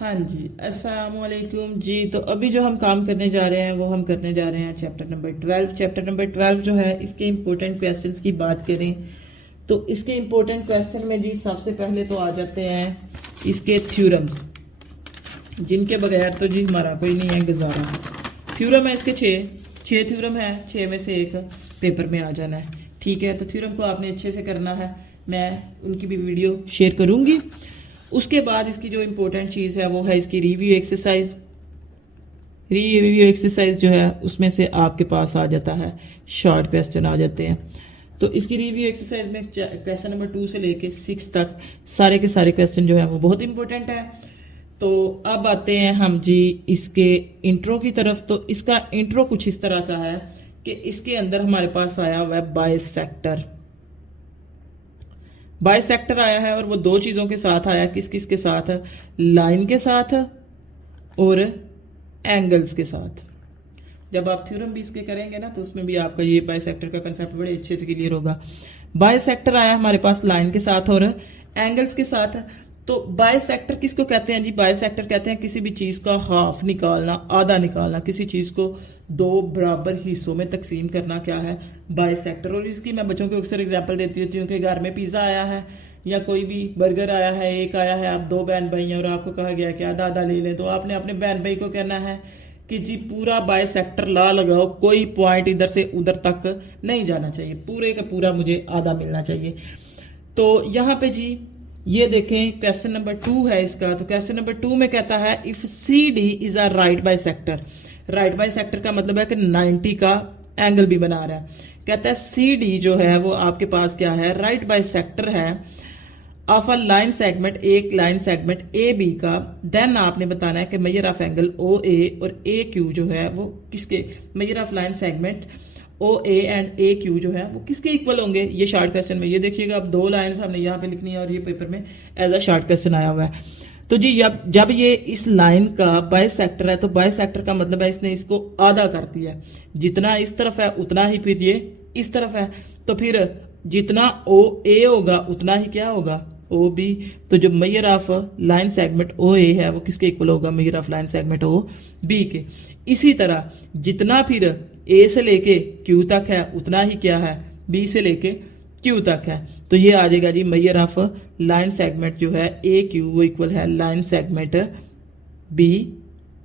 हाँ जी, अस्सलाम वालेकुम जी। तो अभी जो हम काम करने जा रहे हैं वो हम करने जा रहे हैं चैप्टर नंबर 12। चैप्टर नंबर 12 जो है इसके इम्पोर्टेंट क्वेश्चंस की बात करें तो इसके इम्पोर्टेंट क्वेश्चन में जी सबसे पहले तो आ जाते हैं इसके थ्योरम्स, जिनके बगैर तो जी हमारा कोई नहीं है गुजारा। थ्योरम है इसके छः थ्योरम है, छः में से एक पेपर में आ जाना है। ठीक है, तो थ्योरम को आपने अच्छे से करना है, मैं उनकी भी वीडियो शेयर करूंगी। उसके बाद इसकी जो इम्पोर्टेंट चीज़ है वो है इसकी रिव्यू एक्सरसाइज। रिव्यू एक्सरसाइज जो है उसमें से आपके पास आ जाता है शॉर्ट क्वेश्चन आ जाते हैं। तो इसकी रिव्यू एक्सरसाइज में क्वेश्चन नंबर 2 से लेके 6 तक सारे के सारे क्वेश्चन जो है वो बहुत इंपॉर्टेंट है। तो अब आते हैं हम जी इसके इंट्रो की तरफ। तो इसका इंट्रो कुछ इस तरह का है कि इसके अंदर हमारे पास आया हुआ है बाइसेक्टर। बाइसेक्टर आया है और वो दो चीजों के साथ आया, किस किस के साथ? लाइन के साथ और एंगल्स के साथ। जब आप थ्योरम भी इसके करेंगे ना तो उसमें भी आपका ये बाइसेक्टर का कंसेप्ट बड़े अच्छे से क्लियर होगा। बाइसेक्टर आया हमारे पास लाइन के साथ और एंगल्स के साथ। तो बाइसेक्टर किसको कहते हैं जी? बाइसेक्टर कहते हैं किसी भी चीज का हाफ निकालना, आधा निकालना, किसी चीज को दो बराबर हिस्सों में तकसीम करना, क्या है? बाइसेक्टर। और इसकी मैं बच्चों को अक्सर एग्जांपल देती होती हूँ कि घर में पिज्जा आया है या कोई भी बर्गर आया है, एक आया है, आप दो बहन भाई हैं और आपको कहा गया कि आधा आधा ले लें, तो आपने अपने बहन भाई को कहना है कि जी पूरा बाइसेक्टर ला लगाओ, कोई पॉइंट इधर से उधर तक नहीं जाना चाहिए, पूरे का पूरा मुझे आधा मिलना चाहिए। तो यहाँ पे जी ये देखें क्वेश्चन नंबर 2 है इसका। तो क्वेश्चन नंबर 2 में कहता है if C D is a right bisector. Right bisector का मतलब है कि 90 का एंगल भी बना रहा है। कहता है सी डी जो है वो आपके पास क्या है? राइट बाइसेक्टर है ऑफ अ लाइन सेगमेंट, एक लाइन सेगमेंट ए बी का। देन आपने बताना है कि measure of angle O A और ए क्यू जो है वो किसके? Measure of line segment O A and A Q जो है वो किसके इक्वल होंगे? ये शॉर्ट क्वेश्चन में ये देखिएगा, अब दो लाइंस हमने यहाँ पे लिखनी है और ये पेपर में एज अ शॉर्ट क्वेश्चन आया हुआ है। तो जी जब ये इस लाइन का बाइसेक्टर है तो बाइसेक्टर का मतलब है इसने इसको आधा कर दिया है। जितना इस तरफ है उतना ही फिर ये इस तरफ है, तो फिर जितना ओ ए होगा उतना ही क्या होगा? O B. तो जो measure of line segment O A है वो किसके इक्वल होगा? Measure of line segment O B के। इसी तरह जितना फिर ए से लेके क्यू तक है उतना ही क्या है? बी से लेके क्यू तक है। तो ये आ जाएगा जी मेजर ऑफ लाइन सेगमेंट जो है ए क्यू वो इक्वल है लाइन सेगमेंट बी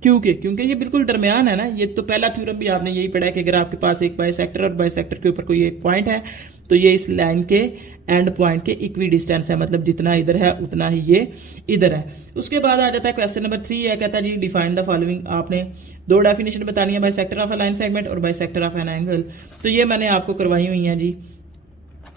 क्यू के, क्योंकि ये बिल्कुल दरमियान है ना। ये तो पहला थ्योरम भी आपने यही पढ़ा है कि अगर आपके पास एक बाइसेक्टर और बाइसेक्टर के ऊपर कोई एक पॉइंट है तो ये इस लाइन के एंड पॉइंट के इक्वी डिस्टेंस है, मतलब जितना इधर है उतना ही ये इधर है। उसके बाद आ जाता है क्वेश्चन नंबर 3 है, कहता है जी डिफाइन द फॉलोइंग। आपने दो डेफिनेशन बतानी है, bisector of a line segment और बाइसेक्टर ऑफ एन एंगल। तो ये मैंने आपको करवाई हुई है जी।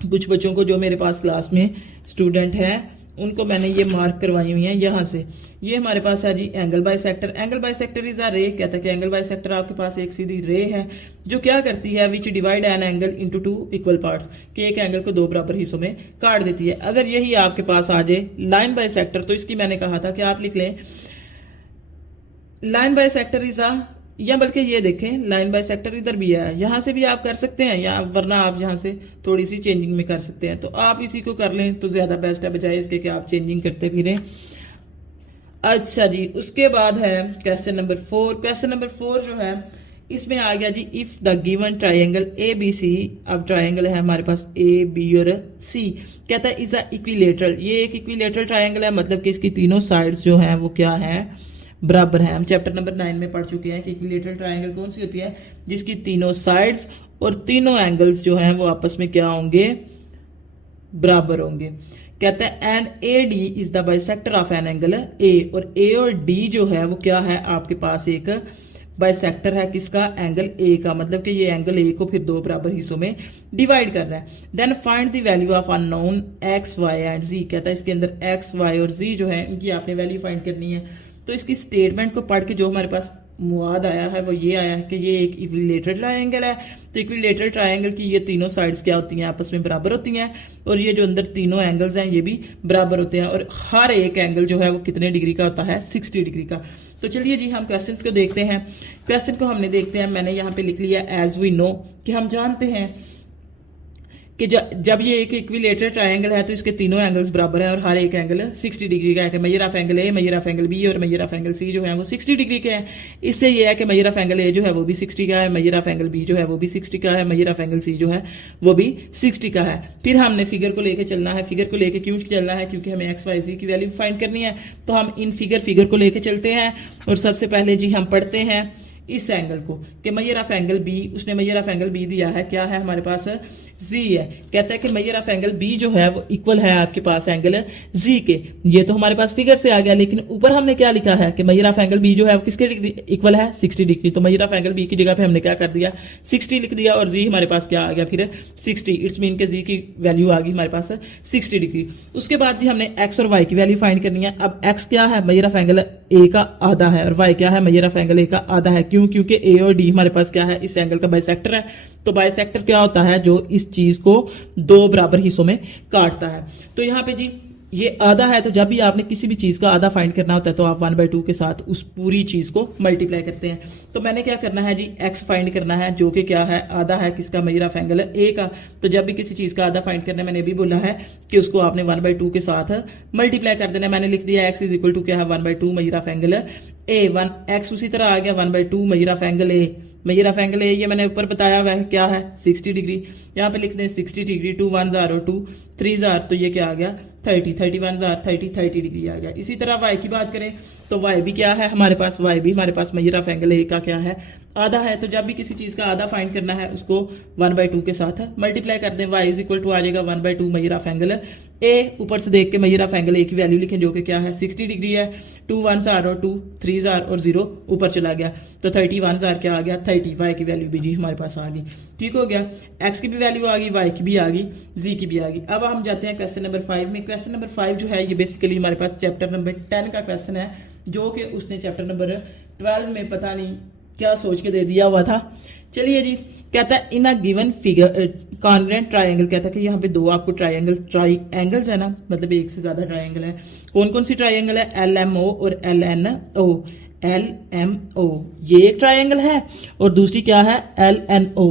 कुछ बच्चों को जो मेरे पास क्लास में स्टूडेंट है उनको मैंने ये मार्क करवाई हुई है यहाँ से। ये हमारे पास है जी angle bisector. Angle bisector is a ray. कहता है कि एंगल बाइसेक्टर आपके पास एक सीधी रे है जो क्या करती है? विच divide an angle into two equal parts, कि एक एंगल को दो बराबर हिस्सों में काट देती है। अगर यही आपके पास आ जाए लाइन बाइसेक्टर तो इसकी मैंने कहा था कि आप लिख लें लाइन बाइसेक्टर इज अ, या बल्कि ये देखें लाइन बाइसेक्टर इधर भी है, यहां से भी आप कर सकते हैं, या वरना आप यहां से थोड़ी सी चेंजिंग में कर सकते हैं। तो आप इसी को कर लें तो ज्यादा बेस्ट है, बजाय इसके कि आप चेंजिंग करते फिरें। अच्छा जी, उसके बाद है क्वेश्चन नंबर 4। क्वेश्चन नंबर 4 जो है इसमें आ गया जी if the given triangle A B C. अब ट्राइंगल है हमारे पास ए बी और सी। कहता है इज अ इक्विलेटरल। ये एक इक्विलेटरल ट्राइंगल है, मतलब कि इसकी तीनों साइड्स जो हैं वो क्या है? बराबर है। हम चैप्टर नंबर 9 में पढ़ चुके हैं कि इक्विलेटरल ट्राइंगल कौन सी होती है? जिसकी तीनों साइड्स और तीनों एंगल्स जो हैं वो आपस में क्या होंगे? बराबर होंगे। कहते हैं and A D is the bisector of an angle A. और ए और डी जो है वो क्या है? आपके पास एक बाइसेक्टर है किसका? एंगल ए का, मतलब कि ये एंगल ए को फिर दो बराबर हिस्सों में डिवाइड कर रहा है। Then find the value of unknown X Y and Z. कहता है इसके अंदर एक्स वाई और जी जो है इनकी आपने वैल्यू फाइंड करनी है। तो इसकी स्टेटमेंट को पढ़ के जो हमारे पास मुआद आया है वो ये आया है कि ये एक इक्विलेटरल ट्रायंगल है। तो इक्विलेटरल ट्रायंगल की ये तीनों साइड्स क्या होती हैं? आपस में बराबर होती हैं, और ये जो अंदर तीनों एंगल्स हैं ये भी बराबर होते हैं, और हर एक एंगल जो है वो कितने डिग्री का होता है? 60 डिग्री का। तो चलिए जी हम क्वेश्चंस को देखते हैं। क्वेश्चन को हमने देखते हैं, मैंने यहाँ पे लिख लिया एज वी नो, कि हम जानते हैं कि जब ये एक इक्विलेटरल ट्रायंगल है तो इसके तीनों एंगल्स बराबर है और हर एक एंगल 60 डिग्री का है कि measure of angle A, measure of angle B और मेजर ऑफ एंगल सी जो है वो 60 डिग्री के हैं। इससे ये है कि मेजर ऑफ एंगल ए जो है वो भी 60 का है, मेजर ऑफ एंगल बी जो है वो भी 60 का है, मेजर ऑफ एंगल सी जो है वो भी 60 का है। फिर हमने फिगर को लेके चलना है। फिगर को लेके क्यों चलना है? क्योंकि हमें एक्स वाई जी की वैल्यू फाइंड करनी है। तो हम इन फिगर को लेके चलते हैं और सबसे पहले जी हम पढ़ते हैं इस एंगल को कि मेजर ऑफ एंगल बी, उसने मेजर ऑफ एंगल बी दिया है, क्या है हमारे पास? जी है। कहता है कि मेजर ऑफ एंगल बी जो है वो इक्वल है आपके पास एंगल जी के। ये तो हमारे पास फिगर से आ गया, लेकिन ऊपर हमने क्या लिखा है कि मेजर ऑफ एंगल बी जो है वो किसके इक्वल है? 60 डिग्री। तो मेजर ऑफ एंगल बी की जगह पे हमने क्या कर दिया? 60 लिख दिया और जी हमारे पास क्या आ गया फिर? 60। इट्स मीन के जी की वैल्यू आ गई हमारे पास 60 डिग्री। उसके बाद जी हमने एक्स और वाई की वैल्यू फाइंड करनी है। अब एक्स क्या है? मेजर ऑफ एंगल ए का आधा है और वाई क्या है? मेजर ऑफ एंगल ए का आधा है। क्यों? क्योंकि ए और डी हमारे पास क्या है? इस एंगल का बाइसेक्टर है। तो बाइसेक्टर क्या होता है? जो इस चीज को दो बराबर हिस्सों में काटता है। तो यहां पे जी ये आधा है, तो जब भी आपने किसी भी चीज का आधा फाइंड करना होता है तो आप 1/2 के साथ उस पूरी चीज को मल्टीप्लाई करते हैं। तो मैंने क्या करना है जी? एक्स फाइंड करना है जो कि क्या है? आधा है किसका? मेजर ऑफ एंगल ए का। तो जब भी किसी चीज का आधा फाइंड करना है, मैंने भी बोला है कि उसको आपने 1/2 के साथ मल्टीप्लाई कर देना है। मैंने लिख दिया एक्स इज इक्वल टू क्या है? 1/2 major of angle A. 1 x उसी तरह आ गया 1/2 major of angle A. Measure of angle ए ये मैंने ऊपर बताया हुआ है क्या है? 60 डिग्री। यहाँ पे लिखते हैं 60 डिग्री। 2 1 जार और 2 3 जार, तो ये क्या आ गया? 30। 31 जार 30 डिग्री आ गया। इसी तरह वाई की बात करें तो वाई भी क्या है हमारे पास? वाई भी हमारे पास मेजर ऑफ एंगल ए का क्या है? आधा है। तो जब भी किसी चीज का आधा फाइंड करना है उसको 1/2 के साथ मल्टीप्लाई कर दें। वाई इज इक्वल टू आ जाएगा 1/2 मेजर ऑफ एंगल ए। ऊपर से देख के मेजर ऑफ एंगल ए की वैल्यू लिखें जो कि क्या है? 60 डिग्री है। 2 1 जार और 2 3 जार और 0 ऊपर चला गया, तो 31 जार क्या आ गया? 30। वाई की वैल्यू भी जी हमारे पास आ गई। ठीक हो गया। एक्स की भी वैल्यू आ गई, वाई की भी आ गई, जी की भी आ गई। अब हम जाते हैं क्वेश्चन नंबर 5 में। क्वेश्चन नंबर 5 जो है ये बेसिकली हमारे पास चैप्टर नंबर 10 का क्वेश्चन है, जो कि उसने चैप्टर नंबर 12 में पता नहीं क्या सोच के दे दिया हुआ था। चलिए जी, कहता है in a given figure congruent triangle, कहता है कि यहाँ पे दो आपको ट्राइंगल्स है ना, मतलब एक से ज्यादा ट्राइंगल है। कौन कौन सी ट्राइंगल है? LMO और LNO। LMO ये एक ट्राइंगल है और दूसरी क्या है? LNO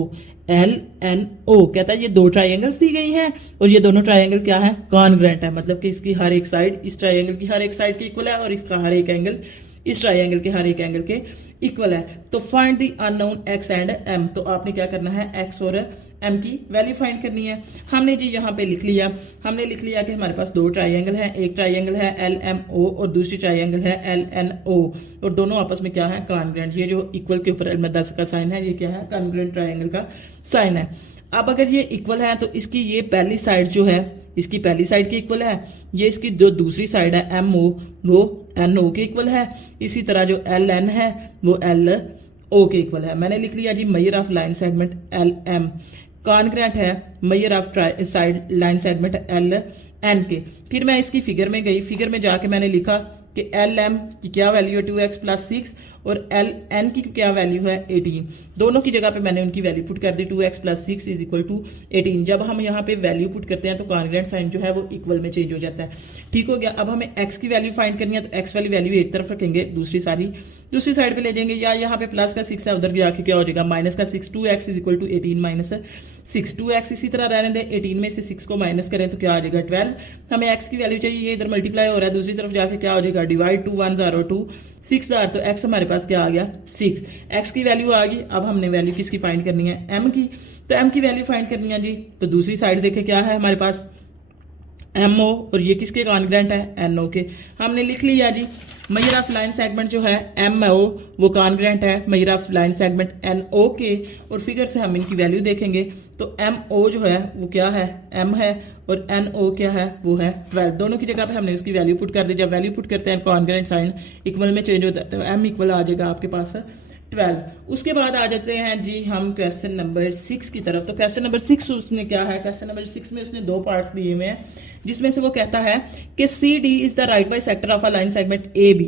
कहता है ये दो ट्राइंगल्स दी गई हैं और ये दोनों ट्राइंगल क्या है? कॉन्ग्रेंट है, मतलब कि इसकी हर एक साइड इस ट्राइंगल की हर एक साइड के इक्वल है और इसका हर एक एंगल इस ट्राइंगल के हर एक एंगल के इक्वल है। तो find the unknown x and m। तो आपने क्या करना है? x और m की वैल्यू फाइंड करनी है। हमने जी यहाँ पे लिख लिया, हमने लिख लिया कि हमारे पास दो ट्राइंगल है। एक ट्राइंगल है LMO और दूसरी ट्राइंगल है LNO और दोनों आपस में क्या है? कॉन्ग्रेंट। ये जो इक्वल के ऊपर -10 का साइन है ये क्या है? कॉन्ग्रेंट ट्राइंगल का साइन है। अब अगर ये इक्वल है तो इसकी ये पहली साइड जो है इसकी पहली साइड के इक्वल है, ये इसकी जो दूसरी साइड है MO वो NO के इक्वल है। इसी तरह जो LN है वो LO के इक्वल है। मैंने लिख लिया जी measure of line segment LM congruent है measure of side line segment LN के। फिर मैं इसकी फिगर में गई, फिगर में जाके मैंने लिखा कि LM की क्या वैल्यू है? 2x + 6 और LN की क्या वैल्यू है? 18। दोनों की जगह पे मैंने उनकी वैल्यू पुट कर दी। 2x + 6 = 18। जब हम यहाँ पे वैल्यू पुट करते हैं तो कॉन्ग्रेंट साइन जो है वो इक्वल में चेंज हो जाता है। ठीक हो गया। अब हमें x की वैल्यू फाइंड करनी है तो x वाली वैल्यू एक तरफ रखेंगे, दूसरी साइड पे ले जाएंगे, या यहाँ पे प्लस का 6 है उधर जाके क्या हो जाएगा? माइनस का 6। 2x = 18 - 6। 2x इसी तरह रहने दें, 18 में से 6 को माइनस करें तो क्या आ जाएगा? 12। हमें x की वैल्यू चाहिए, ये इधर मल्टीप्लाई हो रहा है, दूसरी तरफ जाके क्या हो जाएगा? डिवाइड। 2 1 जार और 2 6 जार, तो x हमारे पास क्या आ गया? 6। x की वैल्यू आ गई। अब हमने वैल्यू किसकी फाइंड करनी है? m की। तो m की वैल्यू फाइंड करनी है जी, तो दूसरी साइड देखे क्या है हमारे पास? MO और ये किसके कॉन्ग्रेंट है? NO के। हमने लिख लिया जी मेजर ऑफ लाइन सेगमेंट जो है MO वो कॉन्ग्रेंट है measure of line segment NO के। और फिगर से हम इनकी वैल्यू देखेंगे तो MO जो है वो क्या है? M है और NO क्या है? वो है 12। दोनों की जगह पे हमने उसकी वैल्यू पुट कर दी। जब वैल्यू पुट करते हैं कॉन्ग्रेंट साइन इक्वल में चेंज होता है तो M इक्वल आ जाएगा आपके पास 12। उसके बाद आ जाते हैं जी हम क्वेश्चन नंबर 6 की तरफ। तो क्वेश्चन नंबर 6 उसने क्या है? क्वेश्चन नंबर 6 में उसने दो पार्ट्स दिए हुए हैं, जिसमें से वो कहता है कि CD is the right bisector of a line segment AB।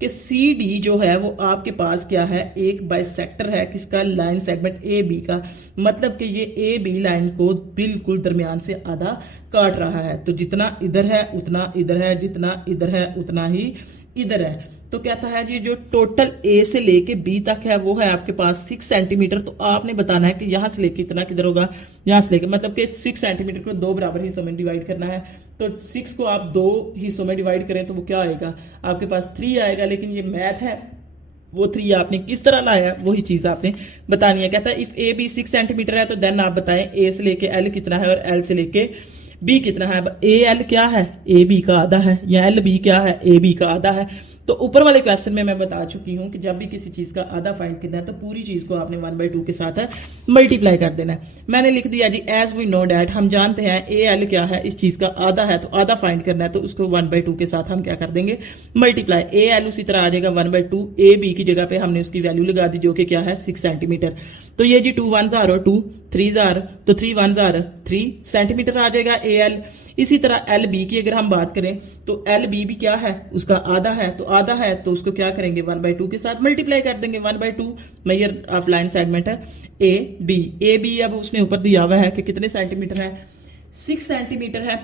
कि CD जो है वो आपके पास क्या है? एक बाइसेक्टर है किसका? लाइन सेगमेंट AB का। मतलब कि ये AB लाइन को बिल्कुल दरमियान से आधा काट रहा है। तो जितना इधर है उतना इधर है, जितना इधर है उतना ही इधर है। तो कहता है जी जो टोटल ए से लेके बी तक है वो है आपके पास 6 सेंटीमीटर। तो आपने बताना है कि यहां से लेके इतना किधर होगा, यहां से लेके मतलब कि 6 सेंटीमीटर को 2 बराबर हिस्सों में डिवाइड करना है। तो 6 को आप 2 हिस्सों में डिवाइड करें तो वो क्या आएगा, आपके पास 3 आएगा। लेकिन ये मैथ है, वो 3 आपने किस तरह लाया वही चीज आपने बतानी है। कहता है इफ ए बी 6 सेंटीमीटर है तो देन आप बताएं ए से लेके एल कितना है और एल से लेके बी कितना है। ए एल क्या है, ए बी का आधा है, या एल बी क्या है, ए बी का आधा है। तो ऊपर वाले क्वेश्चन में मैं बता चुकी हूं कि जब भी किसी चीज का आधा फाइंड करना है तो पूरी चीज को आपने 1/2 के साथ मल्टीप्लाई कर देना है। मैंने लिख दिया जी एज वी नो डैट, हम जानते हैं ए एल क्या है, इस चीज का आधा है तो आधा फाइंड करना है तो उसको 1/2 के साथ हम क्या कर देंगे, मल्टीप्लाई। ए एल उसी तरह आ जाएगा 1/2, ए बी की जगह पे हमने उसकी वैल्यू लगा दी जो कि क्या है 6 सेंटीमीटर। तो ये जी 2 1s और 2 3s तो 3 1s 3 सेंटीमीटर आ जाएगा ए एल। इसी तरह एल बी की अगर हम बात करें तो एल बी भी क्या है, उसका आधा है, तो आधा है तो उसको क्या करेंगे 1/2 के साथ मल्टीप्लाई कर देंगे। 1/2 मेजर ऑफ लाइन सेगमेंट है ए बी। ए बी अब उसने ऊपर दिया हुआ है कि कितने सेंटीमीटर है, 6 सेंटीमीटर है।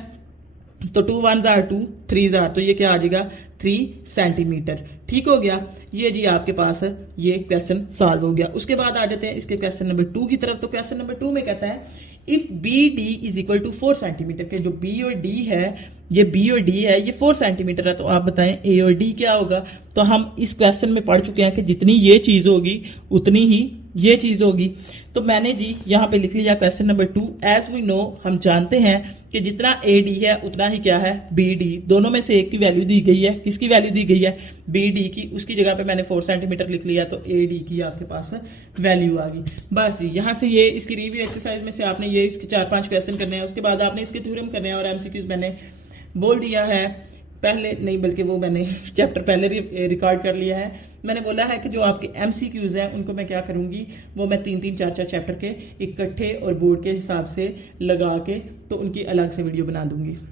तो 2 1s 2 3s तो ये क्या आ जाएगा 3 सेंटीमीटर। ठीक हो गया, ये जी आपके पास ये क्वेश्चन सॉल्व हो गया। उसके बाद आ जाते हैं इसके क्वेश्चन नंबर 2 की तरफ। तो क्वेश्चन नंबर 2 में कहता है if B D is equal to 4 centimetre के, जो बी और डी है, ये बी और डी है, ये 4 सेंटीमीटर है। तो आप बताएं ए और डी क्या होगा। तो हम इस क्वेश्चन में पढ़ चुके हैं कि जितनी ये चीज होगी उतनी ही ये चीज होगी। तो मैंने जी यहाँ पे लिख लिया question number 2 as we know, हम जानते हैं कि जितना ए डी है उतना ही क्या है बी डी। दोनों में से एक की वैल्यू दी गई है, किसकी वैल्यू दी गई है बी डी की, उसकी जगह पे मैंने 4 सेंटीमीटर लिख लिया तो ए डी की आपके पास वैल्यू आ गई। बस जी यहाँ से ये इसकी रिव्यू एक्सरसाइज में से आपने ये इसके 4-5 क्वेश्चन करने हैं। उसके बाद आपने इसके थ्योरम करने हैं और एमसीक्यूज मैंने बोल दिया है पहले, नहीं बल्कि वो मैंने चैप्टर पहले रिकॉर्ड कर लिया है। मैंने बोला है कि जो आपके एमसीक्यूज हैं उनको मैं क्या करूंगी, वो मैं 3-3 4-4 चैप्टर के इकट्ठे और बोर्ड के हिसाब से लगा के तो उनकी अलग से वीडियो बना दूंगी।